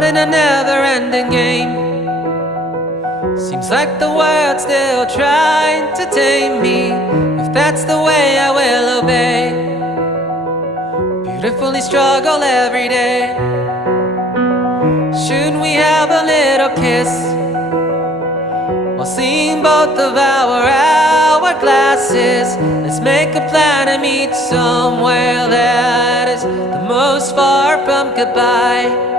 caught in a never-ending game. Seems like the world's still trying to tame me. If that's the way, I will obey. Beautifully struggle every day. Should we have a little kiss while seeing both of our hourglasses? Let's make a plan to meet somewhere that is the most far from goodbye.